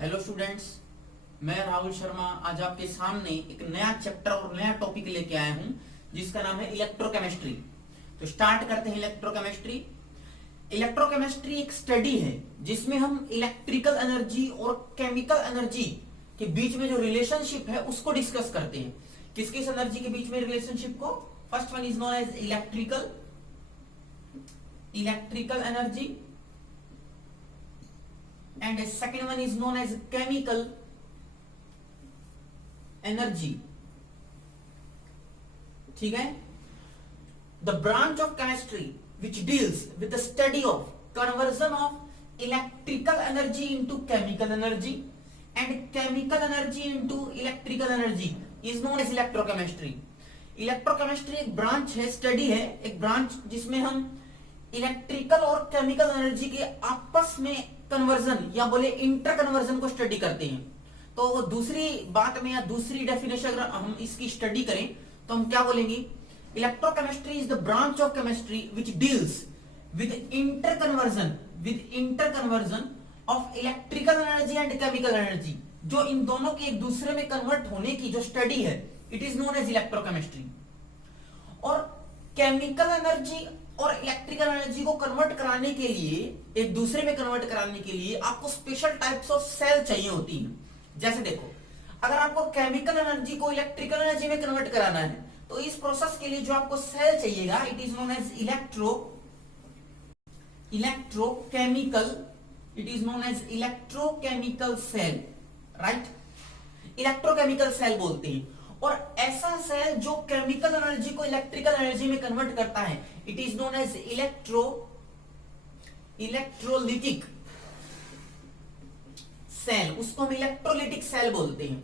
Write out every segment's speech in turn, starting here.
Hello students, मैं राहुल शर्मा आज आपके सामने एक नया चैप्टर और नया टॉपिक लेके आया हूं जिसका नाम है इलेक्ट्रोकेमिस्ट्री। तो स्टार्ट करते हैं इलेक्ट्रोकेमिस्ट्री। इलेक्ट्रोकेमिस्ट्री एक स्टडी है जिसमें हम इलेक्ट्रिकल एनर्जी और केमिकल एनर्जी के बीच में जो रिलेशनशिप है उसको डिस्कस करते हैं। किस किस एनर्जी के बीच में रिलेशनशिप को? First one is known as electrical energy and a second one is known as chemical energy। ठीक है। The branch of chemistry which deals with the study of conversion of electrical energy into chemical energy and chemical energy into electrical energy is known as electrochemistry। Electrochemistry एक branch है, study है, एक branch जिसमें हम electrical और chemical energy के आपस में कन्वर्जन या बोले इंटर कन्वर्जन को स्टडी करते हैं। तो दूसरी बात में या दूसरी डेफिनेशन अगर हम इसकी स्टडी करें तो हम क्या बोलेंगे? Electrochemistry is the branch of chemistry which deals with inter conversion of electrical energy and chemical energy. जो इन दोनों के एक दूसरे में कन्वर्ट होने की जो स्टडी है, it is known as electrochemistry. और केमिकल एनर्जी और इलेक्ट्रिकल एनर्जी को कन्वर्ट कराने के लिए, एक दूसरे में कन्वर्ट कराने के लिए आपको स्पेशल टाइप्स ऑफ सेल चाहिए होती है। जैसे देखो, अगर आपको केमिकल एनर्जी को इलेक्ट्रिकल एनर्जी में कन्वर्ट कराना है तो इस प्रोसेस के लिए जो आपको सेल चाहिएगा, it is known as electrochemical cell, right? Electrochemical cell बोलते हैं। और ऐसा सेल जो केमिकल एनर्जी को इलेक्ट्रिकल एनर्जी में कन्वर्ट करता है, it is known as electrolytic cell. उसको हम इलेक्ट्रोलिटिक सेल बोलते हैं।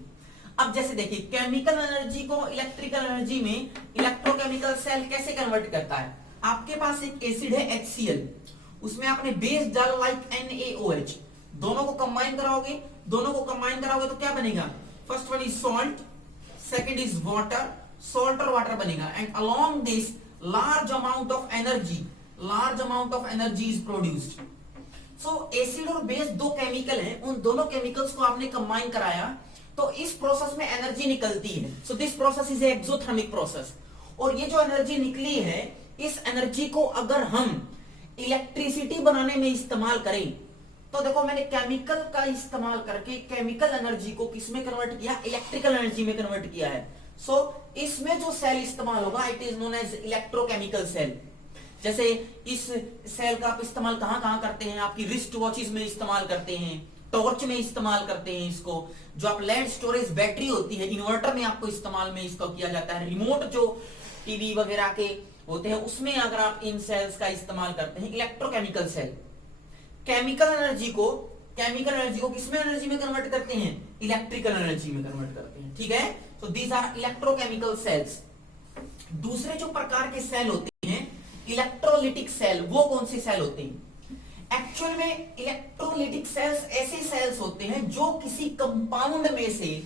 अब जैसे देखिए, केमिकल एनर्जी को इलेक्ट्रिकल एनर्जी में इलेक्ट्रोकेमिकल सेल कैसे कन्वर्ट करता है? आपके पास एक एसिड है HCl, उसमें आपने बेस डाला लाइक NaOH, दोनों को कंबाइन कराओगे तो क्या बनेगा? First one is salt, second is water, salt और वाटर बनेगा। And along this large amount of energy is produced. So acid और बेस दो केमिकल हैं, उन दोनों केमिकल्स को आपने कंबाइन कराया तो इस प्रोसेस में एनर्जी निकलती है। So this process is exothermic process. और ये जो एनर्जी निकली है, इस एनर्जी को अगर हम इलेक्ट्रिसिटी बनाने में इस्तेमाल करें तो देखो, मैंने केमिकल का इस्तेमाल करके केमिकल एनर्जी को किसमें कन्वर्ट किया? इलेक्ट्रिकल एनर्जी में कन्वर्ट किया है। सो इसमें जो सेल इस्तेमाल होगा, it is known as electrochemical cell. जैसे इस सेल का आप इस्तेमाल कहां करते हैं? आपकी रिस्ट वॉचेस में इस्तेमाल करते हैं, टॉर्च में इस्तेमाल करते हैं इसको। जो आप लेड स्टोरेज बैटरी होती है, इन्वर्टर में आपको इस्तेमाल में इसको किया जाता है। रिमोट जो टीवी वगैरह के होते हैं उसमें अगर आप इन सेल्स का इस्तेमाल करते हैं, इलेक्ट्रोकेमिकल सेल। केमिकल एनर्जी को किसमें एनर्जी में कन्वर्ट करते हैं? इलेक्ट्रिकल एनर्जी में कन्वर्ट करते हैं। ठीक है। So these are electrochemical cells. दूसरे जो प्रकार के सेल होते हैं इलेक्ट्रोलिटिक सेल, वो कौन से सेल होते हैं? एक्चुअल में इलेक्ट्रोलिटिक सेल्स ऐसे सेल्स होते हैं जो किसी कंपाउंड में से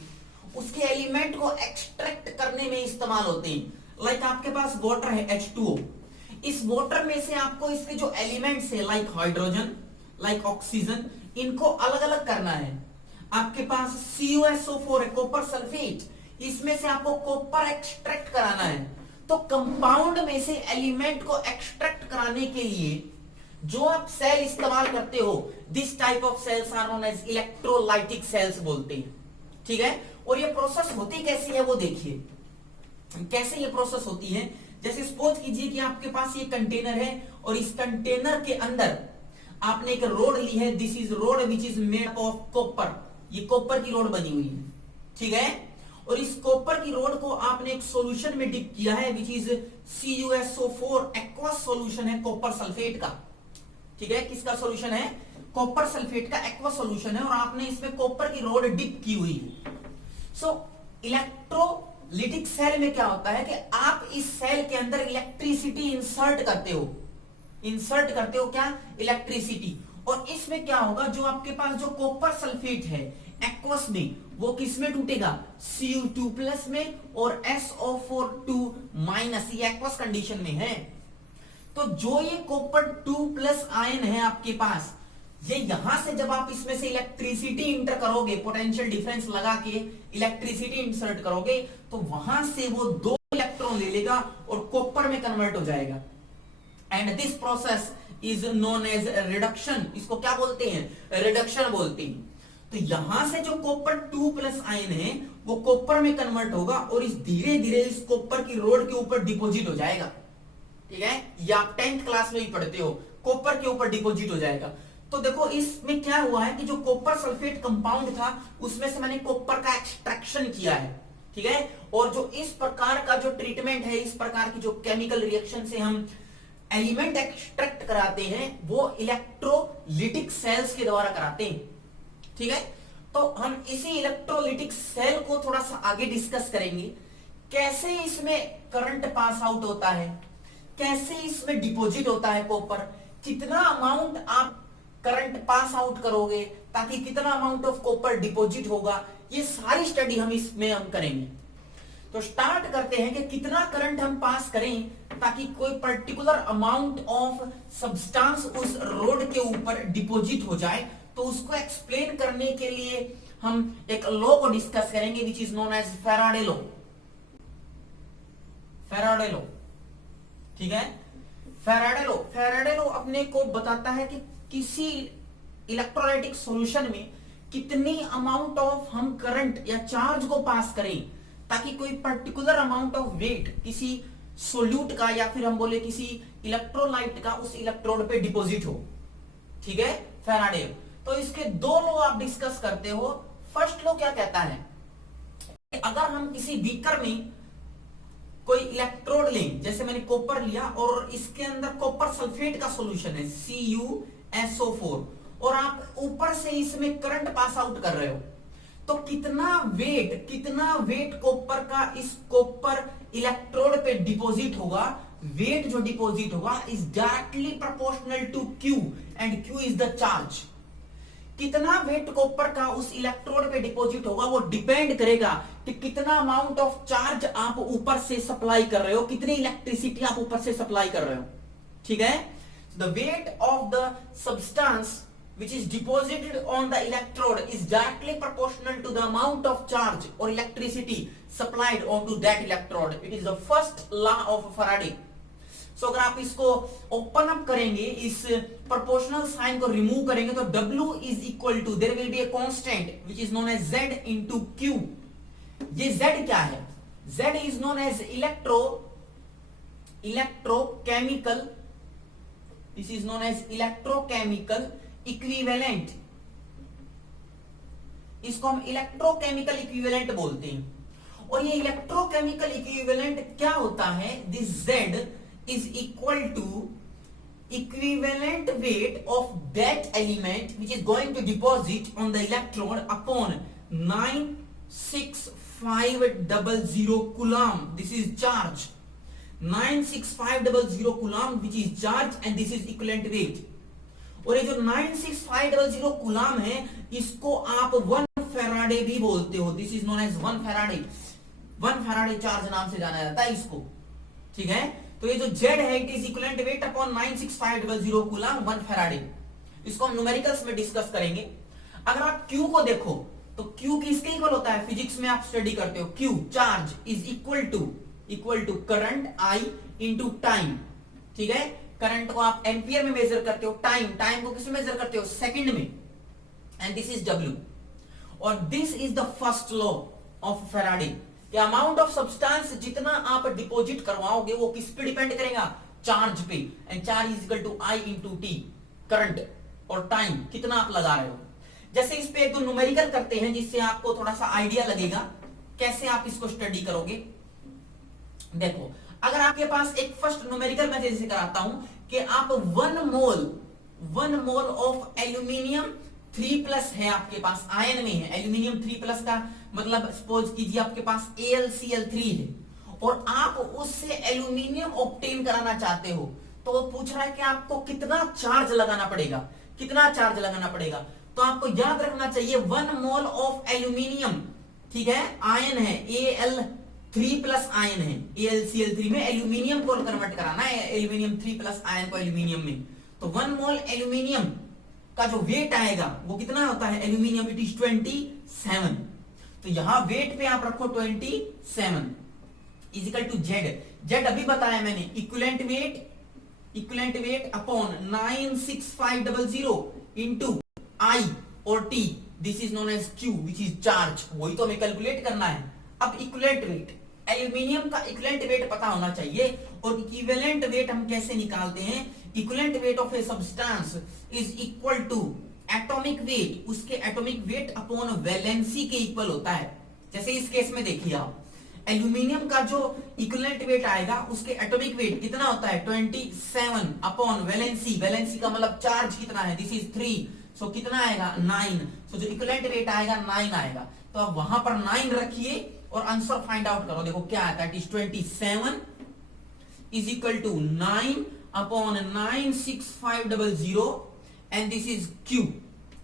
उसके एलिमेंट को एक्सट्रैक्ट करने में इस्तेमाल होते हैं। लाइक आपके पास वाटर है H2O, इस वाटर में से आपको इसके जो एलिमेंट्स है लाइक हाइड्रोजन, लाइक ऑक्सीजन, इनको अलग अलग करना है। आपके पास CuSO4 है, कॉपर सल्फेट, इसमें से आपको कॉपर एक्सट्रैक्ट कराना है। तो कंपाउंड में से एलिमेंट को एक्सट्रैक्ट कराने के लिए जो आप सेल इस्तेमाल करते हो, this type of cells are known as electrolytic cells बोलते हैं। ठीक है। और ये प्रोसेस होती कैसी है वो देखिए, कैसे ये प्रोसेस होती है। जैसे सपोज कीजिए कि आपके पास ये कंटेनर है और इस कंटेनर के अंदर आपने एक रोड ली है। This is road which is made of copper. ये कॉपर की रोड बनी हुई है। ठीक है। और इस कॉपर की रोड को आपने एक सॉल्यूशन में डिप किया है which is CuSO4 aqueous solution है कॉपर सल्फेट का। ठीक है। किसका सॉल्यूशन है? कॉपर सल्फेट का एक्वस सॉल्यूशन है और आपने इसमें कॉपर की रोड डिप की हुई है। सो इलेक्ट्रोलिटिक सेल में क्या होता है कि आप इस सेल के अंदर इलेक्ट्रिसिटी इंसर्ट करते हो क्या? इलेक्ट्रिसिटी। और इसमें क्या होगा, जो आपके पास जो कॉपर सल्फेट है एक्वस में, वो किस में टूटेगा? Cu2 प्लस में और SO4 माइनस, ये एक्वस कंडीशन में है। तो जो ये कॉपर 2 प्लस आयन है आपके पास, ये यहां से जब आप इसमें से इलेक्ट्रिसिटी इंटर करोगे, पोटेंशियल डिफरेंस लगा के इलेक्ट्रिसिटी इंसर्ट करोगे, तो वहां से वो 2 इलेक्ट्रॉन ले लेगा और कॉपर में कन्वर्ट हो जाएगा। And this process is known as reduction. इसको क्या बोलते हैं? रिडक्शन बोलते हैं। तो यहां से जो कॉपर 2+ आयन है वो कॉपर में कन्वर्ट होगा और इस धीरे धीरे इस कॉपर की रोड के ऊपर डिपॉजिट हो जाएगा। ठीक है, ये आप 10th क्लास में ही पढ़ते हो, कॉपर के ऊपर डिपॉजिट हो जाएगा। तो देखो इसमें क्या हुआ है कि जो कॉपर सल्फेट कंपाउंड था उसमें से मैंने कॉपर का एक्सट्रैक्शन किया है। ठीक है, और जो इस प्रकार का जो ट्रीटमेंट है, इस प्रकार की जो केमिकल रिएक्शन से हम एलिमेंट एक्सट्रैक्ट कराते हैं वो इलेक्ट्रोलिटिक सेल्स के द्वारा कराते हैं। ठीक है, तो हम इसी इलेक्ट्रोलिटिक सेल को थोड़ा सा आगे डिस्कस करेंगे, कैसे इसमें करंट पास आउट होता है, कैसे इसमें डिपॉजिट होता है कॉपर, कितना अमाउंट आप करंट पास आउट करोगे ताकि कितना अमाउंट ऑफ कॉपर डिपॉजिट होगा, ये सारी स्टडी हम इसमें हम करेंगे। तो स्टार्ट करते हैं कि कितना करंट हम पास करें ताकि कोई पर्टिकुलर अमाउंट ऑफ सब्सटेंस उस रोड के ऊपर डिपॉजिट हो जाए। तो उसको एक्सप्लेन करने के लिए हम एक लॉ को डिस्कस करेंगे which is known as Faraday law. Faraday law, ठीक है, फैराडे लॉ अपने को बताता है कि किसी इलेक्ट्रोलाइटिक सॉल्यूशन में कितनी अमाउंट ऑफ हम करंट या चार्ज को पास करें ताकि कोई पर्टिकुलर अमाउंट ऑफ वेट किसी सोल्यूट का या फिर हम बोले किसी इलेक्ट्रोलाइट का उस इलेक्ट्रोड पे डिपॉजिट हो। ठीक है, फैराडे। तो इसके 2 लॉ आप डिस्कस करते हो। फर्स्ट लॉ क्या कहता है कि अगर हम किसी बीकर में कोई इलेक्ट्रोड लें, जैसे मैंने कॉपर लिया और इसके अंदर कॉपर सल्फेट का सॉल्यूशन है CuSO4 और आप ऊपर से इसमें करंट पास आउट कर रहे हो, तो कितना वेट कॉपर का इस कॉपर इलेक्ट्रोड पे डिपॉजिट होगा, वेट जो डिपॉजिट होगा is directly proportional to Q and Q is the charge. कितना वेट कॉपर का उस इलेक्ट्रोड पे डिपॉजिट होगा वो डिपेंड करेगा कि कितना अमाउंट ऑफ चार्ज आप ऊपर से सप्लाई कर रहे हो, कितनी इलेक्ट्रिसिटी आप ऊपर से सप्लाई कर रहे हो। ठीक है, the weight of the substance which is deposited on the electrode is directly proportional to the amount of charge or electricity supplied onto that electrode. It is the first law of Faraday. So अगर आप इसको open up करेंगे, इस proportional sign को remove करेंगे तो W is equal to there will be a constant which is known as Z into Q. ये Z क्या है? Z is known as electrochemical. This is known as electrochemical equivalent. इसको हम electrochemical equivalent बोलते हैं। और ये इलेक्ट्रोकेमिकल इक्विवेलेंट क्या होता है? This Z is equal to equivalent weight of that element which is going to deposit on the electrode upon 96500 coulomb. This is charge 96500 coulomb which is charge and this is equivalent weight. और ये जो 96500 coulomb है इसको आप 1 Faraday भी बोलते हो। This is known as 1 Faraday charge नाम से जाना जाता है इसको। ठीक है, तो ये जो Z है it is equivalent weight upon 96500 coulomb 1 Faraday. इसको हम न्यूमेरिकल्स में डिस्कस करेंगे। अगर आप Q को देखो तो Q किसके इक्वल होता है? फिजिक्स में आप स्टडी करते हो, Q charge is equal to current I into time. ठीक है, करंट को आप एम्पियर में मेजर करते हो, टाइम को किसमें मेजर करते हो? सेकंड में। And this is W। और this is the first law of Faraday. कि अमाउंट ऑफ सब्सटेंस जितना आप डिपॉजिट करवाओगे वो किस पे डिपेंड करेगा? चार्ज पे। And charge is equal to I into T, current और टाइम कितना आप लगा रहे हो। जैसे इस पे एक दो न्यूमेरिकल करते हैं जिससे आपको थोड़ा सा आइडिया लगेगा कैसे आप इसको स्टडी करोगे। देखो, अगर आपके पास एक फर्स्ट न्यूमेरिकल मैं जैसे कराता हूं कि आप 1 मोल ऑफ एल्यूमिनियम 3+ है आपके पास, आयन में है। एल्यूमिनियम 3+ का मतलब सपोज कीजिए आपके पास AlCl3 है और आप उससे एल्यूमिनियम ऑब्टेन कराना चाहते हो, तो वो पूछ रहा है कि आपको कितना चार्ज लगाना पड़ेगा। तो आपको याद रखना चाहिए 1 मोल ऑफ एल्यूमिनियम, ठीक है, आयन है, Al3+ आयन है, AlCl3 में एल्यूमिनियम को कन्वर्ट कराना है, एल्यूमिनियम 3+ आयन को एल्यूमिनियम में। तो 1 मोल एल्यूमिनियम का जो वेट आएगा वो कितना होता है एल्यूमिनियम, इट इज 27। तो यहां वेट पे आप रखो 27 इजिकल टू जेड। जेड अभी बताया मैंने, equivalent weight upon 96500 into I और T, this is known as Q which is charge, वही तो हमें कैलकुलेट करना है। अब इक्विवेलेंट वेट, एल्यूमिनियम का इक्विवेलेंट वेट पता होना चाहिए, और इक्विवेलेंट वेट हम कैसे निकालते हैं, equivalent weight of a substance is equal to atomic weight, उसके एटॉमिक वेट अपॉन वैलेंसी के इक्वल होता है। जैसे इस केस में देखिए आप, एल्यूमिनियम का जो इक्विवेलेंट वेट आएगा उसके एटॉमिक वेट कितना होता है 27 अपॉन वैलेंसी, वैलेंसी का मतलब चार्ज कितना है, दिस इज 3, सो कितना आएगा 9, सो जो इक्विवेलेंट वेट आएगा 9 आएगा। तो आप वहां पर 9 रखिए और आंसर फाइंड आउट करो, देखो क्या आता है, it is 27 is equal to 9 upon 96500 and this is Q,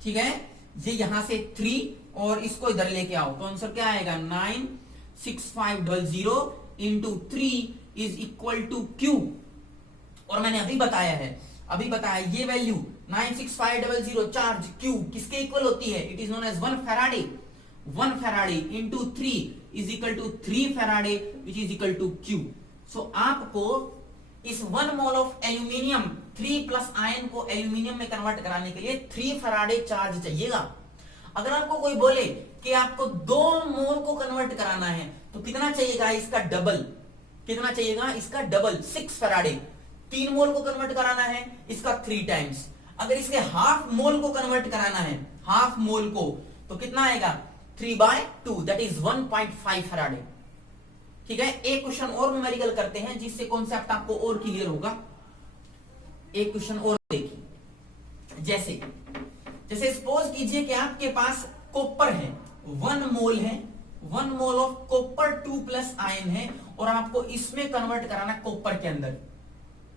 ठीक है। ये यहां से 3 और इसको इधर लेके आओ, तो आंसर क्या आएगा 96500 into 3 is equal to Q. और मैंने अभी बताया ये वैल्यू 96500 चार्ज क्यू किसके इक्वल होती है, it is known as 1 Faraday into 3 is equal to 3 Faraday which is equal to Q. So आपको इस 1 mole of aluminium 3 plus ion को एल्यूमिनियम में कन्वर्ट कराने के लिए 3 फैराडे चार्ज चाहिएगा। अगर आपको कोई बोले कि आपको 2 मोल को कन्वर्ट कराना है तो कितना चाहिएगा, इसका डबल, कितना चाहिएगा इसका डबल 6 फैराडे। 3 मोल को कन्वर्ट कराना है इसका 3 टाइम्स। अगर इसके हाफ मोल को कन्वर्ट कराना है, हाफ मोल को, तो कितना आएगा 3/2 दैट इज 1.5 फैराडे। ठीक है, एक क्वेश्चन और न्यूमेरिकल करते हैं जिससे कॉन्सेप्ट आपको और क्लियर होगा। एक क्वेश्चन और देखिए, जैसे सपोज कीजिए कि आपके पास कॉपर है, 1 मोल है, 1 mole of copper 2 plus ion है और आपको इसमें कन्वर्ट कराना है कॉपर के अंदर।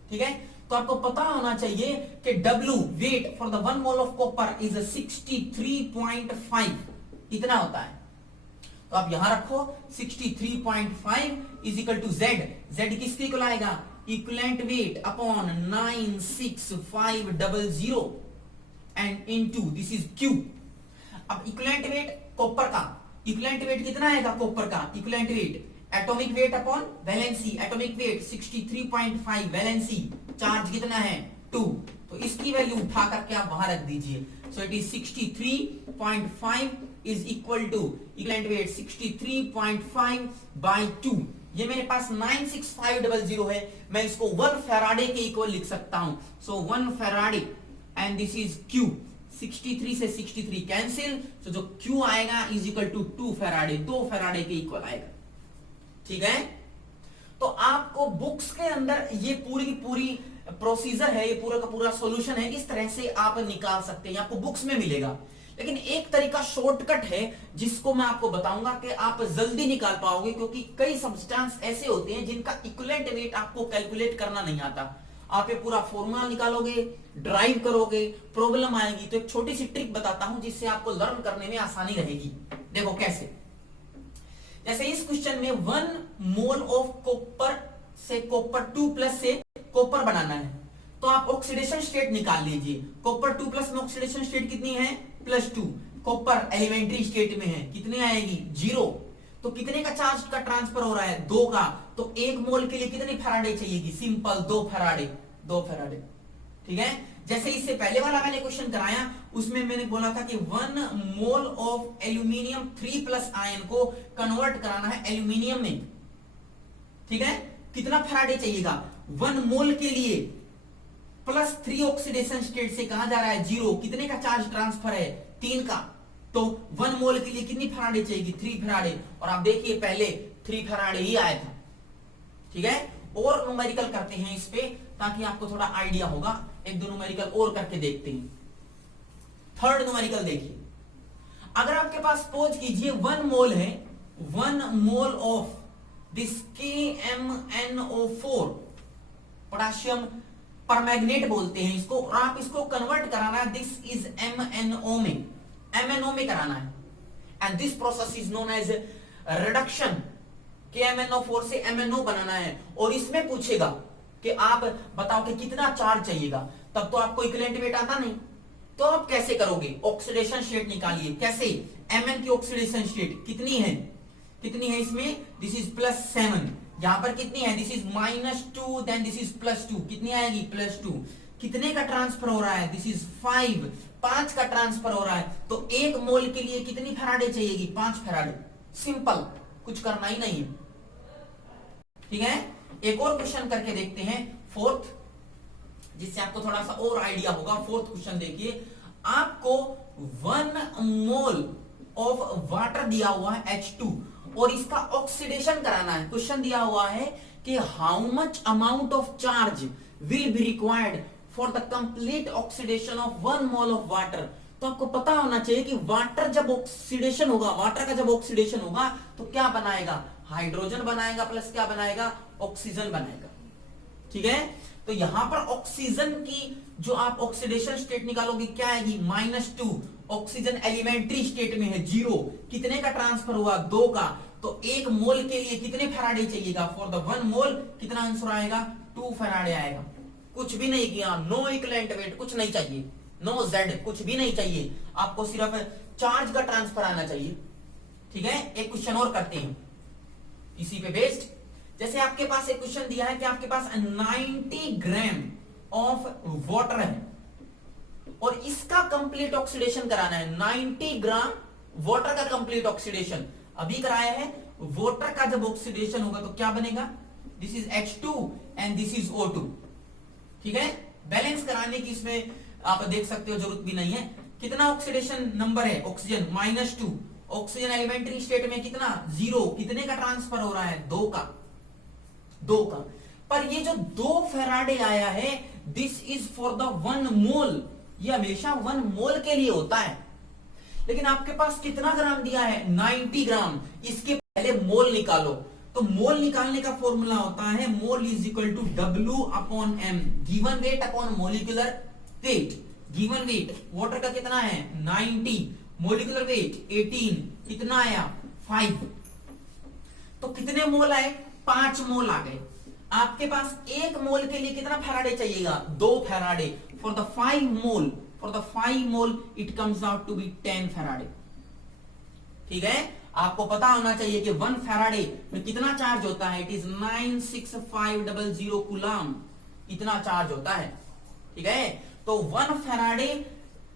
ठीक है, तो आपको पता होना चाहिए कि W weight for the 1 mole of copper is 63.5, इतना होता है। तो आप यहां रखो 63.5 इज इक्वल टू Z किसके इक्वल आएगा, equivalent weight upon 96500 and into this is Q। अब इक्विवेलेंट वेट कॉपर का, इक्विवेलेंट वेट कितना आएगा कॉपर का, equivalent weight atomic weight upon valency, atomic weight 63.5, valency charge कितना है 2, तो इसकी वैल्यू उठा करके आप वहां रख दीजिए। So it is 63.5 is equal to equivalent weight 63.5 by 2। ये मेरे पास 96500 है, मैं इसको 1 फैराडे के इक्वल लिख सकता हूं। So 1 Faraday and this is Q। 63 से 63 कैंसिल, तो जो Q आएगा is equal to 2 Faraday, 2 Faraday के इक्वल आएगा। ठीक है, तो आपको बुक्स के अंदर ये पूरी की पूरी प्रोसीजर है, ये पूरा का पूरा सॉल्यूशन है, इस तरह से आप निकाल सकते हैं, आपको बुक्स में मिलेगा। लेकिन एक तरीका शॉर्टकट है जिसको मैं आपको बताऊंगा कि आप जल्दी निकाल पाओगे, क्योंकि कई सब्सटेंस ऐसे होते हैं जिनका इक्विवेलेंट वेट आपको कैलकुलेट करना नहीं आता। आप ये पूरा फॉर्मूला निकालोगे, ड्राइव करोगे, प्रॉब्लम आएगी। तो एक छोटी सी ट्रिक बताता हूं जिससे आपको लर्न करने में आसानी रहेगी। देखो कैसे, जैसे इस क्वेश्चन में 1 मोल ऑफ कॉपर से कॉपर 2 प्लस से कॉपर बनाना है, तो आप ऑक्सीडेशन स्टेट निकाल लीजिए। कॉपर 2 प्लस में ऑक्सीडेशन स्टेट कितनी है +2, कॉपर एलिमेंट्री स्टेट में है, कितनी आएगी 0। तो कितने का चार्ज का ट्रांसफर हो रहा है 2 का, तो 1 मोल के लिए कितनी फैराडे चाहिएगी, सिंपल 2 फैराडे। ठीक है, जैसे इससे पहले वाला मैंने क्वेश्चन कराया उसमें मैंने बोला था कि 1 mole of aluminium 3 plus ion को कन्वर्ट कराना है एल्यूमिनियम में। ठीक है, कितना फैराडे चाहिएगा 1 मोल के लिए, +3 ऑक्सीडेशन स्टेट से कहा जा रहा है 0, कितने का चार्ज ट्रांसफर है 3 का, तो 1 मोल के लिए कितनी फैराडे चाहिएगी 3 फैराडे। और आप देखिए पहले 3 फैराडे ही आया था। ठीक है, और न्यूमेरिकल करते हैं इस पे ताकि आपको थोड़ा आइडिया होगा। एक दो न्यूमेरिकल और करके देखते हैं। थर्ड न्यूमेरिकल देखिए, अगर आपके पास सपोज कीजिए 1 मोल है, 1 mole of this KMnO4, potassium permanganate बोलते हैं इसको, और आप इसको कन्वर्ट कराना है दिस इज MnO में, MnO में कराना है। And this process is known as reduction. KMnO4 से MnO बनाना है, और इसमें पूछेगा कि आप बताओ कि कितना चार्ज चाहिएगा, तब तो आपको इक्विवेलेंट वेट आता नहीं, तो आप कैसे करोगे, ऑक्सीडेशन स्टेट निकालिए। कैसे, Mn की ऑक्सीडेशन स्टेट कितनी है, कितनी है इसमें, दिस इज +7, यहां पर कितनी है, this is -2, then this is +2, कितनी आएगी, +2। कितने का ट्रांसफर हो रहा है, दिस इज 5 का ट्रांसफर हो रहा है। तो 1 मोल के लिए कितनी फैराडे चाहिएगी, 5 फैराडे। सिंपल, कुछ करना ही नहीं है। ठीक है, एक और क्वेश्चन करके देखते हैं, फोर्थ, जिससे आपको थोड़ा सा और आइडिया होगा। फोर्थ क्वेश्चन देखिए, आपको 1 मोल ऑफ वाटर दिया हुआ है H2 और इसका ऑक्सीडेशन कराना है। क्वेश्चन दिया हुआ है कि how much amount of charge will be required for the complete oxidation of 1 mole of water. तो आपको पता होना चाहिए कि वाटर जब ऑक्सीडेशन होगा, वाटर का जब ऑक्सीडेशन होगा तो क्या बनाएगा, हाइड्रोजन बनाएगा प्लस क्या बनाएगा, ऑक्सीजन बनाएगा। ठीक है, तो यहां पर ऑक्सीजन की जो आप ऑक्सीडेशन स्टेट निकालोगे क्या आएगी, -2। ऑक्सीजन एलिमेंट्री स्टेट में है 0, कितने का ट्रांसफर हुआ, 2 का। तो 1 मोल के लिए कितने फैराडे चाहिएगा, फॉर द 1 मोल कितना आंसर आएगा, 2 फैराडे आएगा। कुछ भी नहीं किया, नो इक्विवेलेंट वेट, कुछ नहीं चाहिए, नो जेड, कुछ भी नहीं चाहिए, आपको सिर्फ चार्ज का ट्रांसफर आना चाहिए। ठीक है, एक क्वेश्चन और करते हैं इसी पे बेस्ड। जैसे आपके पास एक क्वेश्चन दिया है कि आपके पास 90 ग्राम ऑफ वाटर है और इसका कंप्लीट ऑक्सीडेशन कराना है। 90 ग्राम वाटर का कंप्लीट ऑक्सीडेशन अभी कराया है। वाटर का जब ऑक्सीडेशन होगा तो क्या बनेगा, this is H2 and this is O2। ठीक है, बैलेंस कराने की इसमें आप देख सकते हो जरूरत भी नहीं है। कितना ऑक्सीडेशन नंबर है, ऑक्सीजन -2, ऑक्सीजन एलिमेंट्री स्टेट में कितना, 0, कितने का ट्रांसफर हो रहा है, 2 का। पर ये जो 2 फैराडे आया है, दिस इज फॉर द 1 मोल, ये हमेशा 1 मोल के लिए होता है। लेकिन आपके पास कितना ग्राम दिया है, 90 ग्राम। इसके पहले मोल निकालो। तो मोल निकालने का फॉर्मूला होता है mole is equal to W/M, given weight upon molecular weight. Given weight water का कितना है, 90, मोलिकुलर वेट 18, कितना आया, 5। तो कितने मोल आए, 5 मोल आ गए। आपके पास 1 मोल के लिए कितना फैराडे चाहिएगा, 2 Faraday. For the 5 mole it comes out to be 10 Faraday. ठीक है, आपको पता होना चाहिए कि 1 फैराडे में कितना चार्ज होता है, इट इज 96500 कूलम, इतना चार्ज होता है। ठीक है, तो 1 फैराडे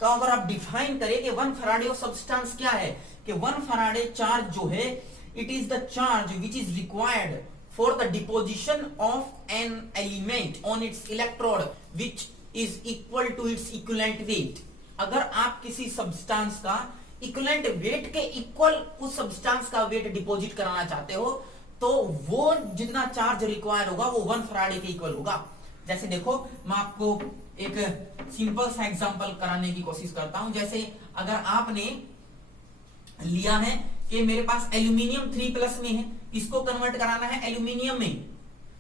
का अगर आप डिफाइन करें कि 1 फैराडे ऑफ सब्सटेंस क्या है, कि 1 फैराडे चार्ज जो है, it is the charge which is required for the deposition of an element on its electrode which is equal to its equivalent weight. अगर आप किसी सब्सटेंस का इक्विवेलेंट वेट के इक्वल उस सब्सटेंस का वेट डिपॉजिट कराना चाहते हो, तो वो जितना चार्ज रिक्वायर होगा वो 1 फैराडे के इक्वल होगा। जैसे देखो, मैं आपको एक सिंपल सा एग्जांपल कराने की कोशिश करता हूं। जैसे अगर आपने लिया है कि मेरे पास एल्यूमिनियम 3+ में है, इसको कन्वर्ट कराना है एल्यूमिनियम में,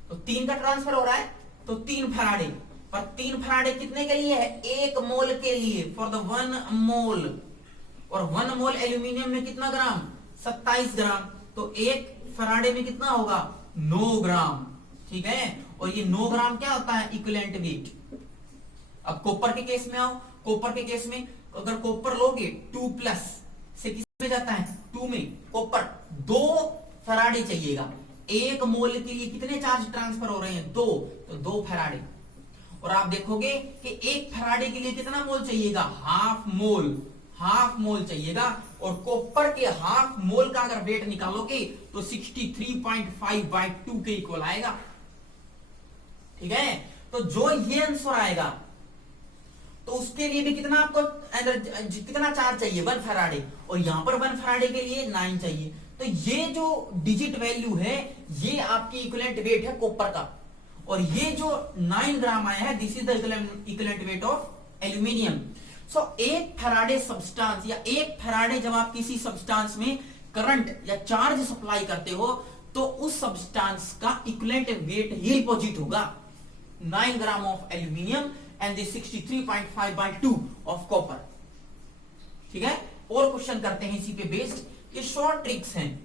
तो 3 का ट्रांसफर हो रहा है, तो 3 फैराडे। पर 3 फैराडे कितने के लिए है, 1 मोल के लिए, फॉर द 1 मोल। और 1 मोल एल्यूमिनियम में कितना ग्राम, 27 ग्राम। तो 1 फैराडे में कितना होगा, 9 ग्राम। ठीक है, और ये 9 ग्राम क्या होता है, इक्विवेलेंट वेट। अब कॉपर के केस में आओ, कॉपर के केस में अगर कॉपर लोगे 2+ से किस में जाता है, 2 में। कॉपर 2 फैराडे चाहिएगा। 1 मोल के लिए कितने चार्ज ट्रांसफर हो रहे हैं, 2, तो 2 फैराडे। और आप देखोगे कि 1 फैराडे के लिए कितना मोल चाहिएगा, हाफ मोल चाहिएगा। और कॉपर के हाफ मोल का अगर वेट निकालोगे तो 63.5/2 के इक्वल आएगा। ठीक है, तो जो ये आंसर आएगा तो उसके लिए भी कितना आपको कितना चार्ज चाहिए, 1 फैराडे। और यहां पर 1 फैराडे के लिए 9 चाहिए। तो ये जो डिजिट वैल्यू है, ये आपकी इक्विवेलेंट वेट है कॉपर का। और ये जो 9 ग्राम आया है, this is the equivalent weight of aluminium. So 1 Faraday substance या 1 फैराडे जब आप किसी सब्सटेंस में करंट या चार्ज सप्लाई करते हो, तो उस सब्सटेंस का इक्विवेलेंट वेट ही डिपॉजिट होगा, 9 gram of aluminium and the 63.5/2 of copper. ठीक है, और क्वेश्चन करते हैं इसी पे बेस्ड। ये शॉर्ट ट्रिक्स हैं,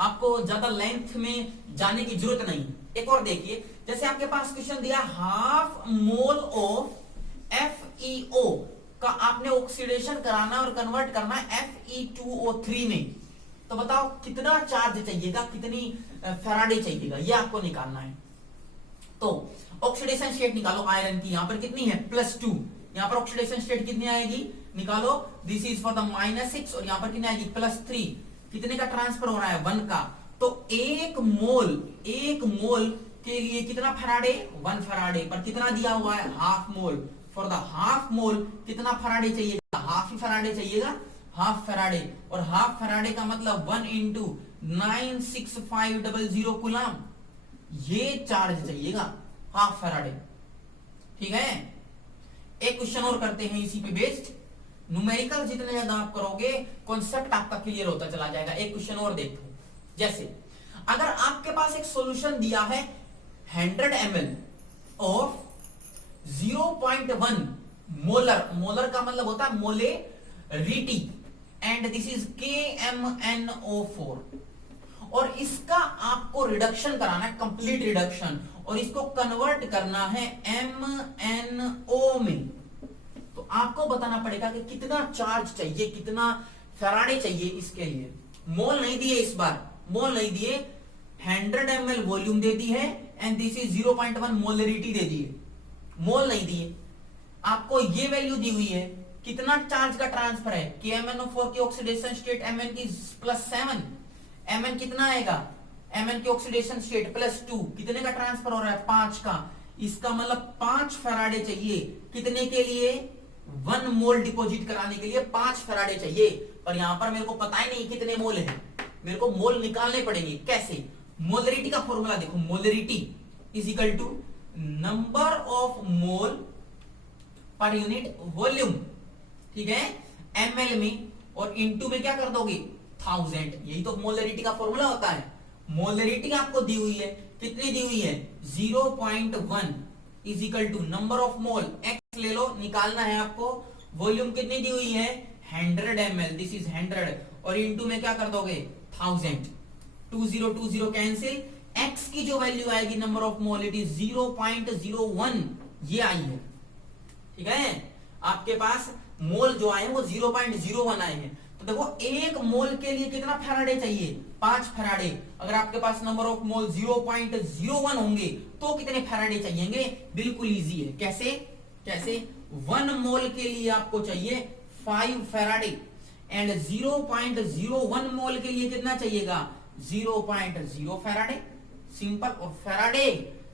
आपको ज्यादा लेंथ में जाने की जरूरत नहीं। एक और देखिए, जैसे आपके पास क्वेश्चन दिया, हाफ मोल ऑफ FeO का आपने ऑक्सीडेशन कराना और कन्वर्ट करना Fe2O3 में, तो बताओ कितना चार्ज चाहिएगा, कितनी फैराडे चाहिएगा, ये आपको निकालना है। तो ऑक्सीडेशन स्टेट निकालो आयरन की, यहां पर कितनी है +2, यहां पर ऑक्सीडेशन स्टेट कितनी आएगी निकालो, दिस इज फॉर द -6 और यहां पर कितनी आएगी +3, कितने का ट्रांसफर हो रहा है 1 का। तो एक मोल के लिए कितना फैराडे 1 फैराडे, पर कितना दिया हुआ है half mole, for the half mole कितना फैराडे चाहिएगा, हाफ ही फैराडे चाहिएगा, हाफ फैराडे, और हाफ फैराडे का मतलब 1 × 96500 कूलम, ये चार्ज चाहिएगा हाफ फैराडे। ठीक है, एक क्वेश्चन और करते हैं इसी पे बेस्ड, न्यूमेरिकल जितने ज्यादा आप करोगे कॉन्सेप्ट आपका क्लियर होता चला जाएगा। एक क्वेश्चन और देखो, जैसे अगर आपके पास एक सॉल्यूशन दिया है 100 ml ऑफ 0.1 मोलर का मतलब होता है मोलेरिटी, एंड दिस इज KMnO4, और इसका आपको रिडक्शन कराना है, कंप्लीट रिडक्शन, और इसको कन्वर्ट करना है MnO में, तो आपको बताना पड़ेगा कि कितना चार्ज चाहिए, कितना फैराडे चाहिए इसके लिए। मोल नहीं दिए, इस बार मोल नहीं दिए, 100 ml वॉल्यूम दे दी है एंड दिस इज 0.1 मोलरिटी दे दी है, मोल नहीं दिए, आपको ये वैल्यू दी हुई है, कितना चार्ज का ट्रांसफर है, KMnO4 की ऑक्सीडेशन स्टेट Mn की +7, Mn कितना आएगा, Mn की ऑक्सीडेशन स्टेट +2, कितने का ट्रांसफर हो रहा है 5 का, इसका मतलब 5 फैराडे चाहिए, कितने के लिए 1 मोल डिपॉजिट कराने के लिए 5 फैराडे चाहिए, पर यहां पर मेरे को पता ही नहीं कितने मोल है, मेरे को मोल निकालने पड़ेंगे। कैसे, मोलरिटी का फॉर्मूला देखो, molarity is equal to number of mole per unit volume, ठीक है, ml में, और इनटू में क्या कर दोगे 1000, यही तो मोलरिटी का फॉर्मूला होता है। मोलरिटी आपको दी हुई है, कितनी दी हुई है 0.1 is equal to number of mole, x ले लो, निकालना है आपको, वॉल्यूम कितनी दी हुई है 100 ml, दिस इज 100, और इनटू में क्या कर दोगे 1000, 20 कैंसिल, x की जो वैल्यू आएगी number of mole it is 0.01, ये आई है। ठीक है, आपके पास मोल जो आए वो 0.01 आए हैं, तो देखो एक मोल के लिए कितना फैराडे चाहिए 5 फैराडे, अगर आपके पास नंबर ऑफ मोल 0.01 होंगे तो कितने फैराडे चाहिएंगे, बिल्कुल इजी है। कैसे 1 मोल के लिए आपको चाहिए 5 फैराडे, एंड 0.01 मोल के लिए कितना चाहिएगा 0.0 फैराडे, सिंपल, और फैराडे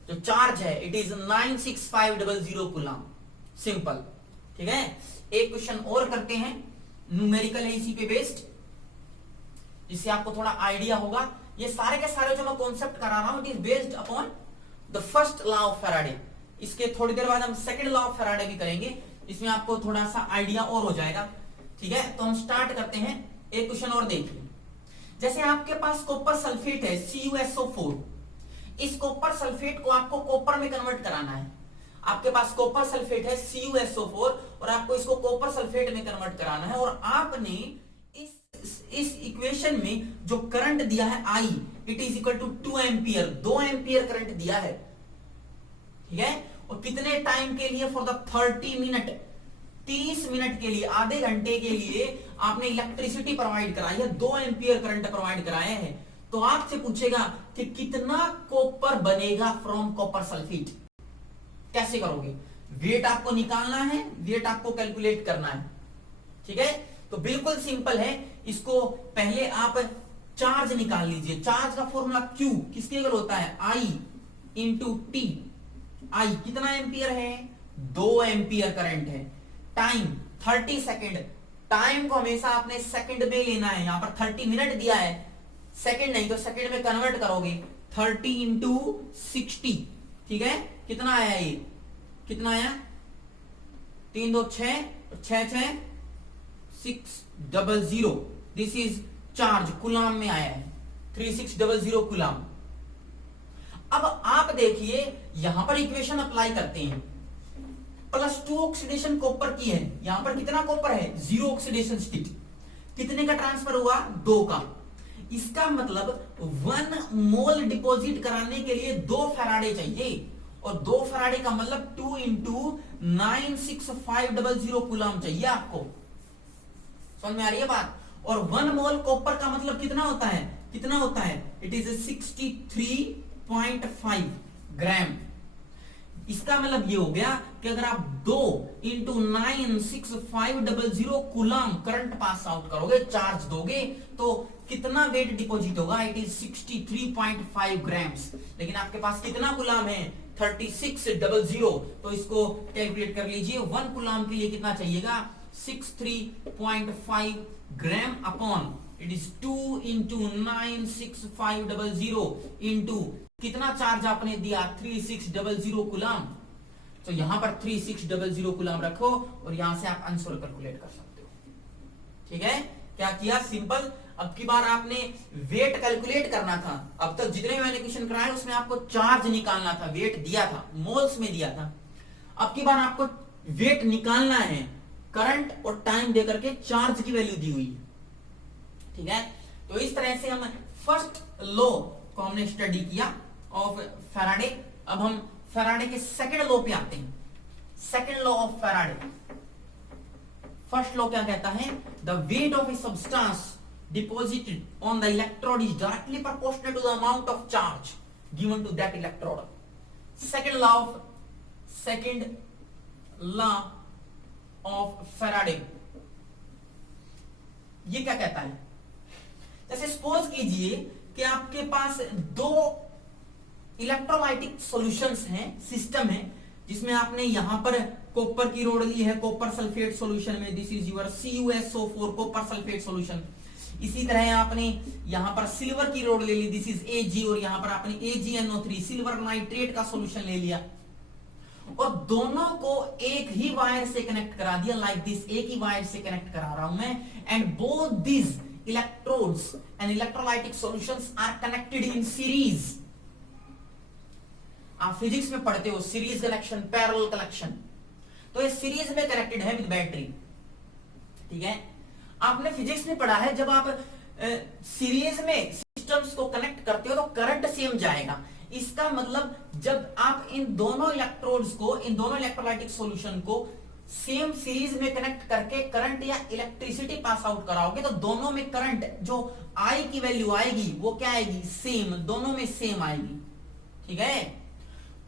जो चार्ज है इट इज 96500 कूलम, सिंपल। ठीक है, एक क्वेश्चन और करते हैं, न्यूमेरिकल है इसी पे बेस्ड, जिससे आपको थोड़ा आइडिया होगा। ये सारे के सारे जो मैं कॉन्सेप्ट करा रहा हूं it is based upon the first law of Faraday, इसके थोड़ी देर बाद हम सेकंड लॉ ऑफ फैराडे भी करेंगे, इसमें आपको थोड़ा सा आइडिया और हो जाएगा। ठीक है, तो हम स्टार्ट करते हैं, एक क्वेश्चन और देखिए, जैसे आपके पास कॉपर सल्फेट है CuSO4, इस कॉपर सल्फेट को आपको कॉपर में कन्वर्ट कराना है, आपके पास कॉपर सल्फेट है CuSO4 और आपको इसको कॉपर सल्फेट में कन्वर्ट कराना है, और आपने इस इक्वेशन में जो करंट दिया है I it is equal to 2 ampere, 2 ampere current दिया है। ठीक है, और कितने टाइम के लिए, फॉर द 30 मिनट, 30 मिनट के लिए, आधे घंटे के लिए आपने इलेक्ट्रिसिटी प्रोवाइड कराई है, 2 एम्पियर करंट प्रोवाइड कराए हैं, तो आपसे पूछेगा कि कितना कॉपर बनेगा फ्रॉम कॉपर सल्फेट, कैसे करोगे, वेट आपको निकालना है, वेट आपको कैलकुलेट करना है। ठीक है, तो बिल्कुल सिंपल है, इसको पहले आप चार्ज निकाल लीजिए, चार्ज का फॉर्मूला Q किसके इक्वल होता है I इंटू टी, I कितना एम्पियर है 2 एम्पियर करंट है, टाइम 30 सेकेंड, टाइम को हमेशा आपने सेकंड में लेना है, यहां पर 30 मिनट दिया है, सेकंड नहीं तो सेकंड में कन्वर्ट करोगे, 30 इंटू 60, ठीक है, कितना आया ये, कितना आया 3 2 6 6 6 600, दिस इज चार्ज, कुलाम में आया है 3600 कुलाम। अब आप देखिए यहां पर इक्वेशन अप्लाई करते हैं, +2 ऑक्सीडेशन कॉपर की है, यहां पर कितना कॉपर है 0 ऑक्सीडेशन स्टेट, कितने का ट्रांसफर हुआ 2 का, इसका मतलब 1 मोल डिपॉजिट कराने के लिए 2 फैराडे चाहिए, और 2 फराडे का मतलब 2 इंटू 96500 कूलम चाहिए आपको। समझ में आ रही है बात? और 1 मोल कॉपर का मतलब कितना होता है, कितना होता है, इट इज 63.5 ग्राम। इसका मतलब ये हो गया कि अगर आप 2 into 96500 coulomb current pass out करोगे, चार्ज दोगे, तो कितना वेट डिपॉजिट होगा, इट इज 63.5 ग्राम्स। लेकिन आपके पास कितना कूलम है, 3600, तो इसको कैलकुलेट कर लीजिए। 1 कूलम के लिए कितना चाहिएगा, 63.5 ग्राम upon it is 2 into 96500 into कितना चार्ज आपने दिया, 3600 कूलम। तो यहां पर 3600 कूलम रखो और यहां से आप आंसर कैलकुलेट कर सकते हो। ठीक है, क्या किया, सिंपल। अब की बार आपने वेट कैलकुलेट करना था। अब तक जितने मैंने क्वेश्चन कराए उसमें आपको चार्ज निकालना था, वेट दिया था, मोल्स में दिया था। अब की बार आपको वेट निकालना है, करंट और टाइम देकर के चार्ज की वैल्यू दी हुई है। ठीक है, तो इस तरह से हम फर्स्ट लॉ को हमने स्टडी किया ऑफ फैराडे। अब हम फैराडे के सेकंड लॉ पे आते हैं। Second law of Faraday. First law क्या कहता है, the weight of a substance deposited on the electrode is directly proportional to the amount of charge given to that electrode. Second law of Faraday ये क्या कहता है, जैसे suppose कीजिए कि आपके पास 2 इलेक्ट्रोलाइटिक सॉल्यूशंस हैं, सिस्टम है, जिसमें आपने यहां पर कॉपर की रोड ली है, कॉपर सल्फेट सॉल्यूशन में, this is your CuSO4 copper sulphate solution. इसी तरह आपने यहां पर सिल्वर की रोड ले ली, दिस इज Ag, और यहां पर आपने AgNO3 सिल्वर नाइट्रेट का सॉल्यूशन ले लिया और दोनों को एक ही वायर से कनेक्ट करा दिया, लाइक दिस, एक ही वायर से कनेक्ट करा रहा हूं मैं, and both this electrodes and electrolytic solutions are connected in series। आप फिजिक्स में पढ़ते हो सीरीज कनेक्शन, पैरेलल कनेक्शन, तो ये सीरीज में कनेक्टेड है विद बैटरी। ठीक है, आपने फिजिक्स में पढ़ा है जब आप सीरीज में सिस्टम्स को कनेक्ट करते हो तो करंट सेम जाएगा। इसका मतलब जब आप इन दोनों इलेक्ट्रोड्स को, इन दोनों इलेक्ट्रोलाइटिक सॉल्यूशन को सेम सीरीज में कनेक्ट करके करंट या इलेक्ट्रिसिटी पास आउट कराओगे तो दोनों में करंट जो आई की वैल्यू आएगी वो क्या आएगी, सेम, दोनों में सेम आएगी। ठीक है,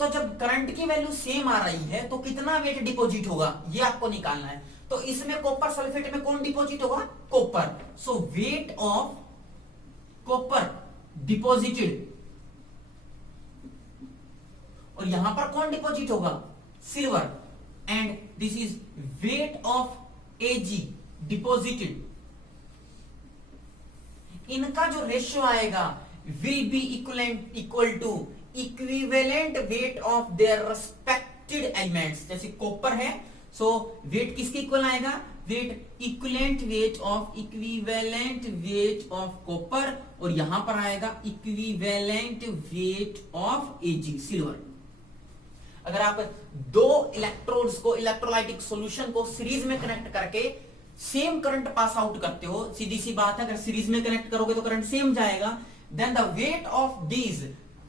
तो जब करंट की वैल्यू सेम आ रही है तो कितना वेट डिपॉजिट होगा ये आपको निकालना है। तो इसमें कॉपर सल्फेट में कौन डिपॉजिट होगा, copper. So weight of copper deposited, और यहां पर कौन डिपॉजिट होगा, silver, and this is weight of Ag deposited. इनका जो रेशियो आएगा will be equal to equivalent weight of their respected elements. जैसे कॉपर है, सो वेट किसके इक्वल आएगा, weight equivalent weight of copper, और यहां पर आएगा equivalent weight of Ag silver. अगर आप 2 इलेक्ट्रोड्स को, इलेक्ट्रोलाइटिक सॉल्यूशन को सीरीज में कनेक्ट करके सेम करंट पास आउट करते हो, सीधी सी बात है, अगर सीरीज में कनेक्ट करोगे तो करंट सेम जाएगा, then the weight of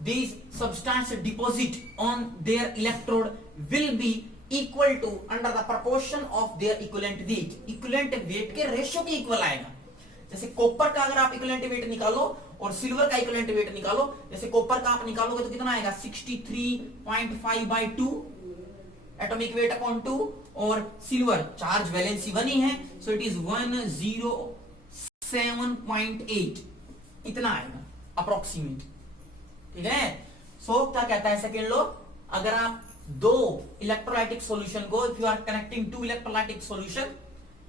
these substance deposit on their electrode will be equal to under the proportion of their equivalent weight। equivalent weight के रेशियो के इक्वल आएगा। जैसे कॉपर का अगर आप इक्विवेलेंट वेट निकालो और सिल्वर का इक्विवेलेंट वेट निकालो, जैसे कॉपर का आप निकालोगे तो कितना आएगा, 63.5/2 एटॉमिक वेट अपॉन 2, और सिल्वर चार्ज वैलेंसी 1 ही है, सो इट इज 107.8 इतना आएगा अप्रोक्सीमेट। ठीक है, सो क्या कहता है सेकेंड लॉ, अगर आप 2 इलेक्ट्रोलाइटिक सॉल्यूशन को, if you are connecting 2 electrolytic solution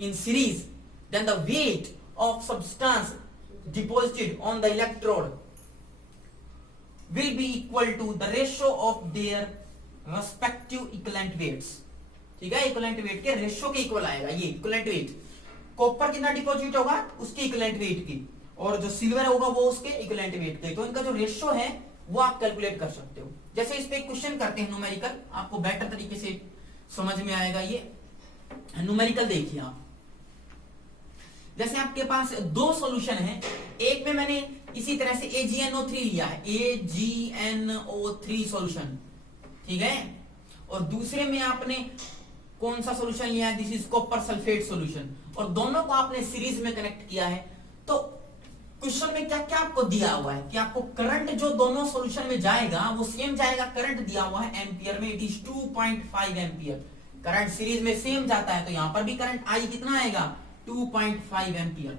in series, then the weight of substance deposited on the electrode will be equal to the ratio of their respective equivalent weights। ठीक है, equivalent weight के ratio के इक्वल आएगा ये equivalent weight. Copper कितना deposit होगा उसके इक्विवेलेंट वेट की, और जो सिल्वर होगा वो उसके इक्विवेलेंट वेट के, तो इनका जो रेशियो है वो आप कैलकुलेट कर सकते हो। जैसे इस पे एक क्वेश्चन करते हैं न्यूमेरिकल, आपको बेटर तरीके से समझ में आएगा। ये न्यूमेरिकल देखिए आप, जैसे आपके पास 2 सॉल्यूशन है, एक में मैंने इसी तरह से AgNO3 लिया है, AgNO3 सॉल्यूशन, ठीक है। और दूसरे में आपने कौन सा सॉल्यूशन लिया है, this is copper sulphate solution, और दोनों को आपने सीरीज में कनेक्ट किया है। तो क्वेश्चन में क्या क्या आपको दिया हुआ है कि आपको करंट जो दोनों सॉल्यूशन में जाएगा वो सेम जाएगा, करंट दिया हुआ है एम्पियर में, it is 2.5 ampere. Current series में सेम जाता है तो यहां पर भी करंट आई कितना आएगा, 2.5 एम्पियर।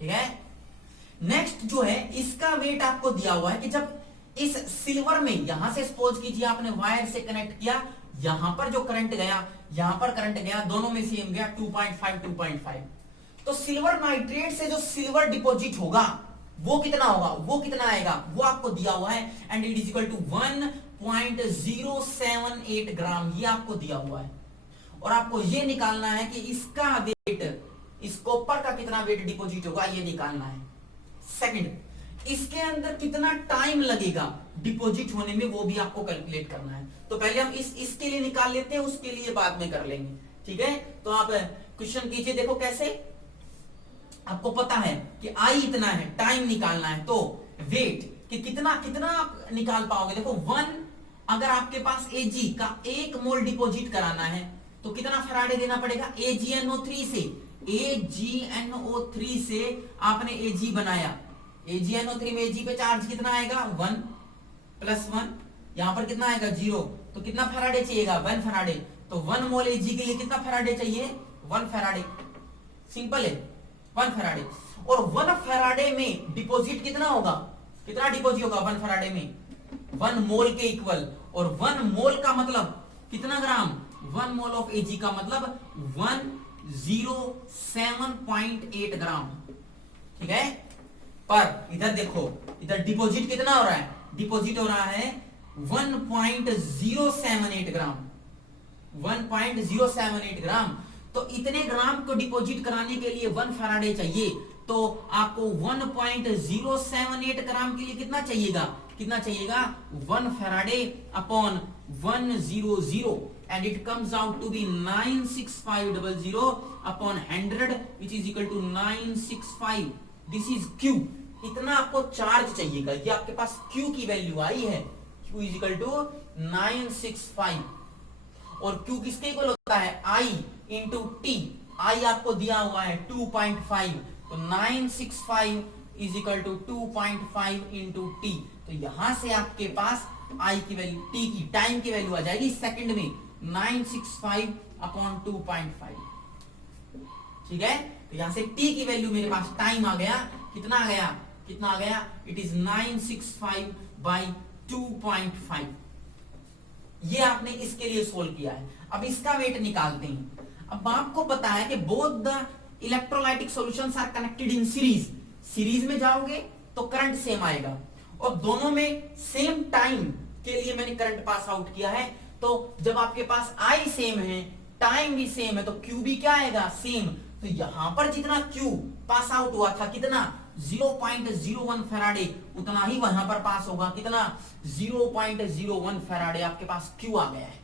ठीक है। नेक्स्ट जो है इसका वेट आपको दिया हुआ है कि जब इस सिल्वर में, यहां से सपोज कीजिए आपने वायर से कनेक्ट किया, यहां पर जो करंट गया, यहां पर करंट गया, दोनों में सेम गया 2.5। तो सिल्वर नाइट्रेट से जो सिल्वर डिपॉजिट होगा वो कितना होगा, वो कितना आएगा, वो आपको दिया हुआ है, and it is equal to 1.078 gram, ये आपको दिया हुआ है। और आपको ये निकालना है कि इसका वेट, इस कॉपर का कितना वेट डिपॉजिट होगा, ये निकालना है। सेकंड, इसके अंदर कितना टाइम लगेगा डिपॉजिट होने में, वो भी आपको कैलकुलेट करना है। तो पहले हम इसके लिए निकाल लेते हैं, उसके लिए बाद में कर लेंगे। ठीक है। तो आप क्वेश्चन कीजिए, देखो कैसे, आपको पता है कि आई इतना है, टाइम निकालना है, तो वेट कि कितना कितना आप निकाल पाओगे। देखो 1, अगर आपके पास Ag का 1 मोल डिपॉजिट कराना है तो कितना फैराडे देना पड़ेगा, AgNO3 से, AgNO3 से आपने Ag बनाया, AgNO3 में Ag पे चार्ज कितना आएगा, 1 + 1, यहां पर कितना आएगा 0, तो कितना फैराडे चाहिएगा, 1 फैराडे। तो 1 मोल Ag के लिए कितना फैराडे चाहिए, 1 फैराडे। सिंपल है, 1 फैराडे। और 1 फैराडे में डिपॉजिट कितना होगा, कितना डिपॉजिट होगा 1 फैराडे में, 1 मोल के इक्वल। और 1 मोल का मतलब कितना ग्राम, 1 मोल ऑफ Ag का मतलब 107.8 ग्राम। ठीक है। पर इधर देखो, इधर डिपॉजिट कितना हो रहा है, डिपॉजिट हो रहा है 1.078 ग्राम, 1.078 ग्राम। तो इतने ग्राम को डिपॉजिट कराने के लिए 1 फैराडे चाहिए, तो आपको 1.078 ग्राम के लिए कितना चाहिएगा, कितना चाहिएगा, 1 Faraday upon 100, and it comes out to be 96500 upon 100 which is equal to 965। This is Q, इतना आपको चार्ज चाहिएगा, ये आपके पास Q की वैल्यू आई है, Q इज इक्वल टू 965। और Q किसके इक्वल होता है, I इंटू T, I आपको दिया हुआ है 2.5, तो 965 is equal to 2.5 into T। तो यहां से आपके पास I की वैल्यू, T की, टाइम की वैल्यू आ जाएगी सेकंड में 965 अपॉन 2.5। ठीक है। तो यहां से T की वैल्यू मेरे पास, टाइम आ गया, कितना आ गया, कितना आ गया, इट इज 965 बाई 2.5। ये आपने इसके लिए सोल्व किया है। अब इसका वेट निकालते हैं। अब आपको पता है कि both the electrolytic solutions are connected in series, series में जाओगे तो करंट सेम आएगा, और दोनों में सेम टाइम के लिए मैंने करंट पास आउट किया है। तो जब आपके पास आई सेम है, टाइम भी सेम है, तो क्यू भी क्या आएगा, सेम। तो यहां पर जितना क्यू पास आउट हुआ था, कितना 0.01 फैराडे, उतना ही वहां पर पास होगा, कितना 0.01 फैराडे आपके पास क्यू आ गया है।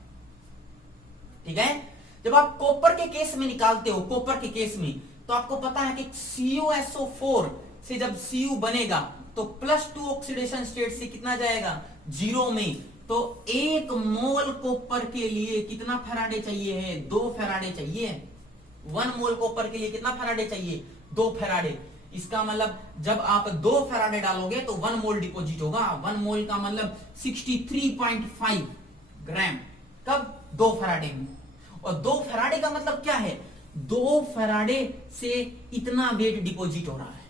ठीक है। जब आप कॉपर के केस में निकालते हो, कॉपर के केस में, तो आपको पता है कि CuSO4 से जब Cu बनेगा तो +2 ऑक्सीडेशन स्टेट से कितना जाएगा, 0 में। तो 1 मोल कॉपर के लिए कितना फैराडे चाहिए है, 2 फैराडे चाहिए। 1 मोल कॉपर के लिए कितना फैराडे चाहिए, 2 फैराडे। इसका मतलब जब आप 2 फैराडे डालोगे तो 1 मोल डिपॉजिट होगा। 1 मोल का मतलब 63.5 ग्राम, कब, 2 फैराडे में। और 2 फैराडे का मतलब क्या है, 2 फैराडे से इतना वेट डिपॉजिट हो रहा है,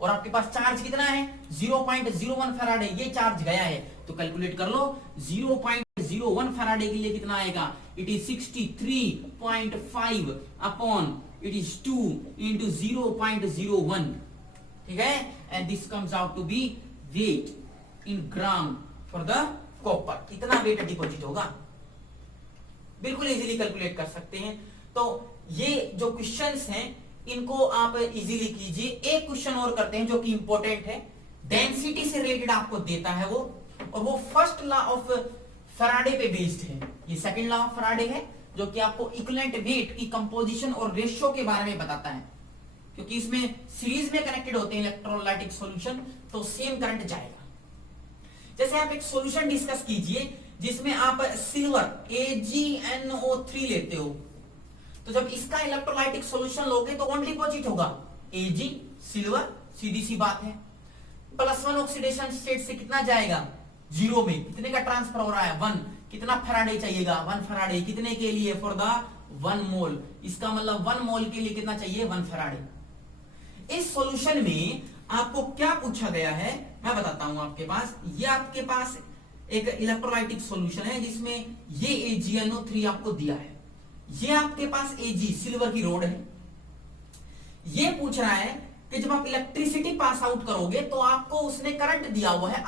और आपके पास चार्ज कितना है, 0.01 फैराडे, ये चार्ज गया है। तो कैलकुलेट कर लो, 0.01 फैराडे के लिए कितना आएगा, it is 63.5 upon it is 2 into 0.01। ठीक है। And this comes out to be weight in gram for the copper, कितना वेट डिपॉजिट होगा, बिल्कुल इजीली कैलकुलेट कर सकते हैं। तो ये जो क्वेश्चंस हैं इनको आप इजीली कीजिए। एक क्वेश्चन और करते हैं जो कि इंपॉर्टेंट है, डेंसिटी से रिलेटेड आपको देता है वो, और वो फर्स्ट लॉ ऑफ फैराडे पे बेस्ड है। ये सेकंड लॉ ऑफ फैराडे है जो कि आपको इक्विवेलेंट वेट की कंपोजिशन और रेशियो के बारे में बताता है, क्योंकि इसमें सीरीज में कनेक्टेड होते हैं इलेक्ट्रोलाइटिक सॉल्यूशन, तो सेम करंट जाएगा। जैसे आप एक सॉल्यूशन डिस्कस कीजिए जिसमें आप सिल्वर AgNO3 लेते हो, तो जब इसका इलेक्ट्रोलाइटिक सॉल्यूशन लोगे तो कौन डिपॉजिट होगा? Ag, सिल्वर, सीधी सी बात है। +1 ऑक्सीडेशन स्टेट से कितना जाएगा? 0 में। कितने का ट्रांसफर हो रहा है? 1। कितना फैराडे चाहिएगा? 1 फैराडे। कितने के लिए? फॉर द 1 मोल। इसका मतलब 1 मोल के लिए कितना चाहिए? 1 फैराडे। इस सॉल्यूशन में आपको क्या पूछा गया है मैं बताता हूं आपके पास। ये आपके पास एक इलेक्ट्रोलाइटिक सॉल्यूशन है जिसमें ये AgNO3 आपको दिया है। ये आपके पास Ag सिल्वर की रोड है। ये पूछ रहा है कि जब आप इलेक्ट्रिसिटी पास आउट करोगे तो आपको उसने करंट दिया हुआ है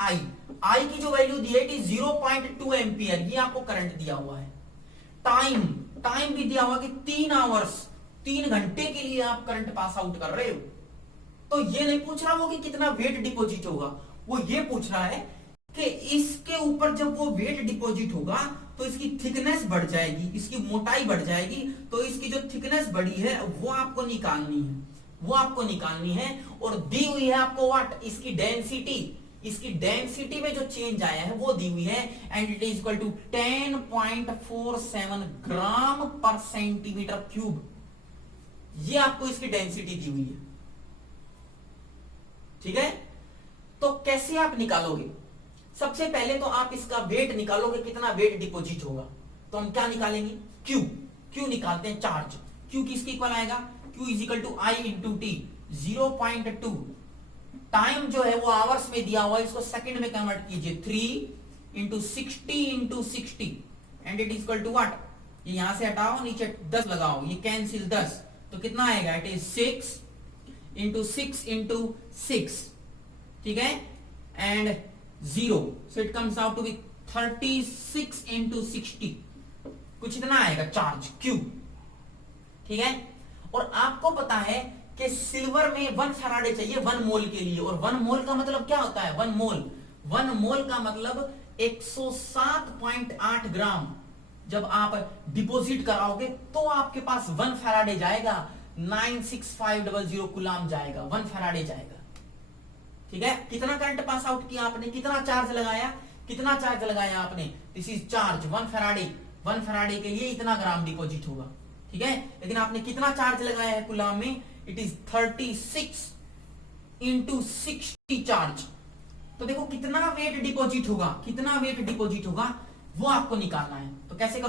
I की जो वैल्यू दी है इट इज 0.2 एम्पियर। ये आपको करंट दिया हुआ है। टाइम भी दिया हुआ कि 3 आवर्स, 3 घंटे के लिए आप करंट पास आउट कर रहे हो। तो ये नहीं पूछ रहा वो कि कितना वेट डिपॉजिट होगा, वो ये पूछ रहा है कि इसके ऊपर जब वो वेट डिपॉजिट होगा तो इसकी थिकनेस बढ़ जाएगी, इसकी मोटाई बढ़ जाएगी। तो इसकी जो थिकनेस बढ़ी है वो आपको निकालनी है, वो आपको निकालनी है। और दी हुई है आपको व्हाट? इसकी डेंसिटी। इसकी डेंसिटी में जो चेंज आया है वो दी हुई है and it is equal to 10.47 gram per centimetre cube. ये आपको इसकी डेंसिटी दी हुई है। ठीक है, तो कैसे आप निकालोगे? सबसे पहले तो आप इसका वेट निकालोगे, कितना वेट डिपॉजिट होगा। तो हम क्या निकालेंगे? क्यू निकालते हैं। चार्ज क्यू किसके इक्वल आएगा? Q is equal to I into T. 0.2 time जो है वो आवर्स में दिया हुआ है, इसको सेकंड में कन्वर्ट कीजिए। 3 into 60 into 60 and it is equal to what? ये यहां से हटाओ, नीचे 10 लगाओ, ये कैंसिल 10, तो कितना आएगा? It is 6 into 6 into 6। ठीक है, and 0, so it comes out to be 36 into 60। कुछ इतना आएगा चार्ज Q। ठीक है, और आपको पता है कि सिल्वर में 1 फैराडे चाहिए 1 मोल के लिए। और 1 मोल का मतलब क्या होता है? 1 मोल का मतलब 107.8 ग्राम। जब आप डिपॉजिट कराओगे तो आपके पास 1 फैराडे जाएगा, 96500 कूलाम जाएगा, 1 फैराडे जाएगा। ठीक है, कितना करंट पास आउट किया आपने? कितना चार्ज लगाया? कितना चार्ज लगाया आपने? This is charge 1 Faraday. 1 Faraday के लिए इतना ग्राम डिपॉजिट होगा। ठीक है, लेकिन आपने कितना चार्ज लगाया है कूलाम में? It is 36 into 60 charge. तो देखो कितना वेट डिपॉजिट होगा, कितना वेट डिपॉजिट होगा वो आपको निकालना है। तो कैसे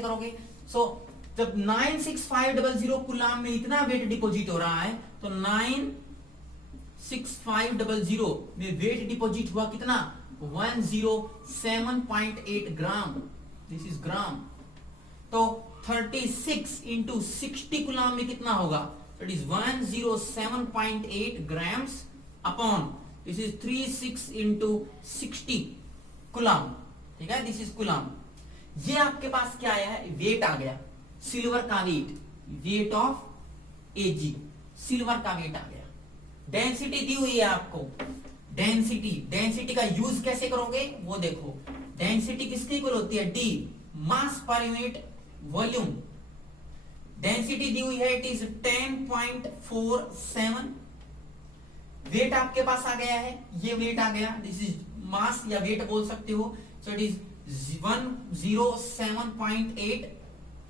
करोगे? सो जब 96500 कूलाम में इतना वेट डिपॉजिट हो रहा है तो 96500 में वेट डिपॉजिट हुआ कितना? 107.8 ग्राम। This is gram. तो 36 इंटू 60 कूलाम में कितना होगा? It is 107.8 grams upon this is 36 into 60 coulomb. ठीक है, दिस इज कूलाम। ये आपके पास क्या आया है? वेट आ गया, सिल्वर का वेट ऑफ Ag, सिल्वर का वेट आ गया। डेंसिटी दी हुई है आपको। डेंसिटी का यूज कैसे करोगे वो देखो। डेंसिटी किसके इक्वल होती है? D, मास पर यूनिट वॉल्यूम। डेंसिटी दी हुई है इट इज 10.47। वेट आपके पास आ गया है, ये वेट आ गया, दिस इज मास या वेट बोल सकते हो। So it is 107.8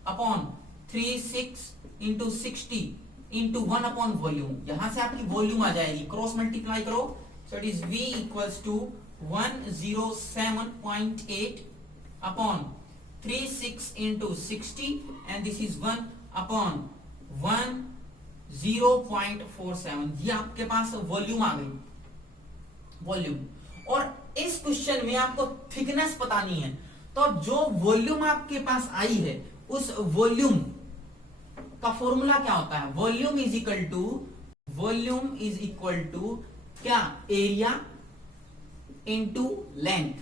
upon 36 into 60 into 1 upon volume. यहां से आपकी वॉल्यूम आ जाएगी, क्रॉस मल्टीप्लाई करो। So it is V equals to 107.8 upon 36 into 60 and this is 1 upon 10.47। ये आपके पास वॉल्यूम आ गई, वॉल्यूम। और इस क्वेश्चन में आपको थिकनेस बतानी है। तो जो वॉल्यूम आपके पास आई है उस वॉल्यूम का फॉर्मूला क्या होता है? वॉल्यूम इज इक्वल टू क्या? Area into length.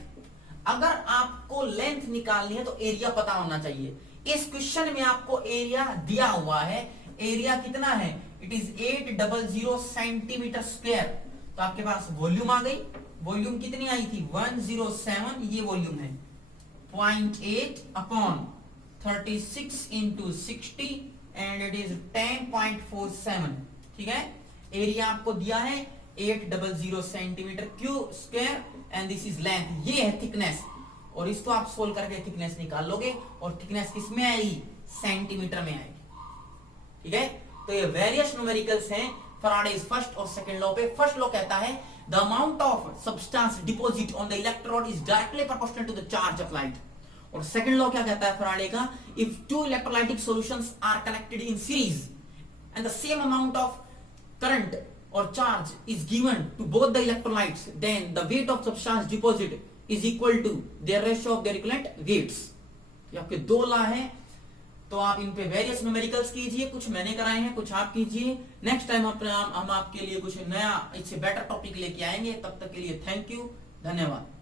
अगर आपको लेंथ निकालनी है तो एरिया पता होना चाहिए। इस क्वेश्चन में आपको एरिया दिया हुआ है। एरिया कितना है? It is 800 centimetre square. तो आपके पास वॉल्यूम आ गई। वॉल्यूम कितनी आई थी? 107, ये वॉल्यूम है 0.8 upon 36 into 60 and it is 10.47। ठीक है, एरिया आपको दिया है 800 centimetre cube square and this is length, ये है थिकनेस। और इसको आप सोल्व करके थिकनेस निकाल लोगे और थिकनेस किसमें आएगी, सेंटीमीटर में आएगी। ठीक है, तो ये वेरियस न्यूमेरिकल्स हैं फैराडेज फर्स्ट और सेकंड लॉ पे। फर्स्ट लॉ कहता है the amount of substance deposit on the electrode is directly proportional to the charge applied. और सेकंड लॉ क्या कहता है फैराडे का, if two electrolytic solutions are connected in series and the same amount of current और charge is given to both the electrolytes, then the weight of substance deposit is equal to their ratio of their equivalent weights. ये आपके दो law है, तो आप इन पे various numericals कीजिए, कुछ मैंने कराए हैं, कुछ आप कीजिए। नेक्स्ट टाइम हम आपके लिए कुछ नया इससे बेटर टॉपिक लेके आएंगे। तब तक के लिए थैंक यू, धन्यवाद।